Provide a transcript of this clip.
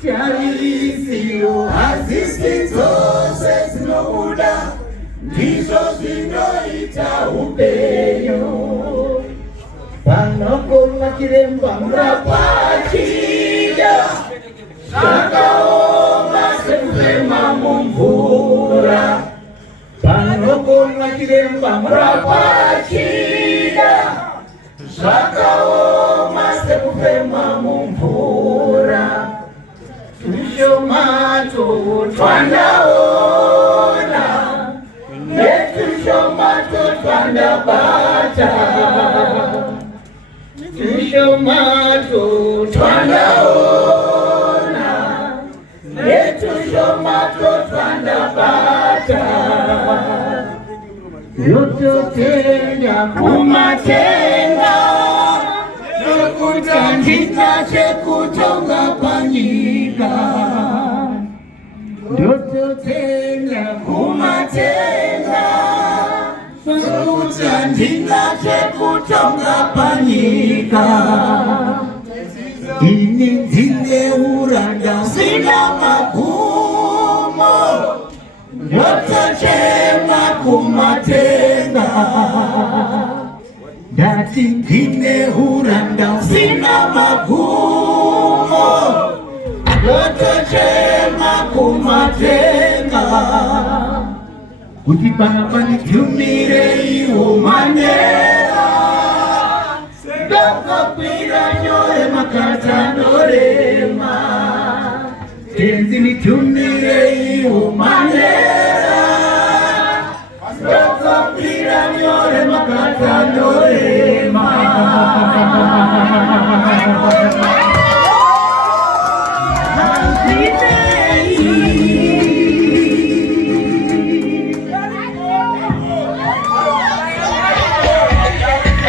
Tiarisio hazisitose zinobuda ndizvo zvinoita upenyu. Panokonwa chiremba murapachida zvakaoma sekufema mumvura. Panokonwa chiremba murapachida zvakaoma sekufema mumvura. Tushomato twandaona netushomato twandabata. Tushomato twandaona netushomato twandabata. Yototenda kumatenga nokuti handina chekutonga panyika. Ndototenda kumatenga nokuti handina chekutonga panyika. Ini ndine uranda sina magumo, ndotochema kumatenga. Ndati ndine uranda sina magumo, ndotochema kumatenga. Kuti panditumire iwo manera, ndakakwira nyore makata norema. Tenzi nitumire iwo manera, ndakakwira nyore makata norema.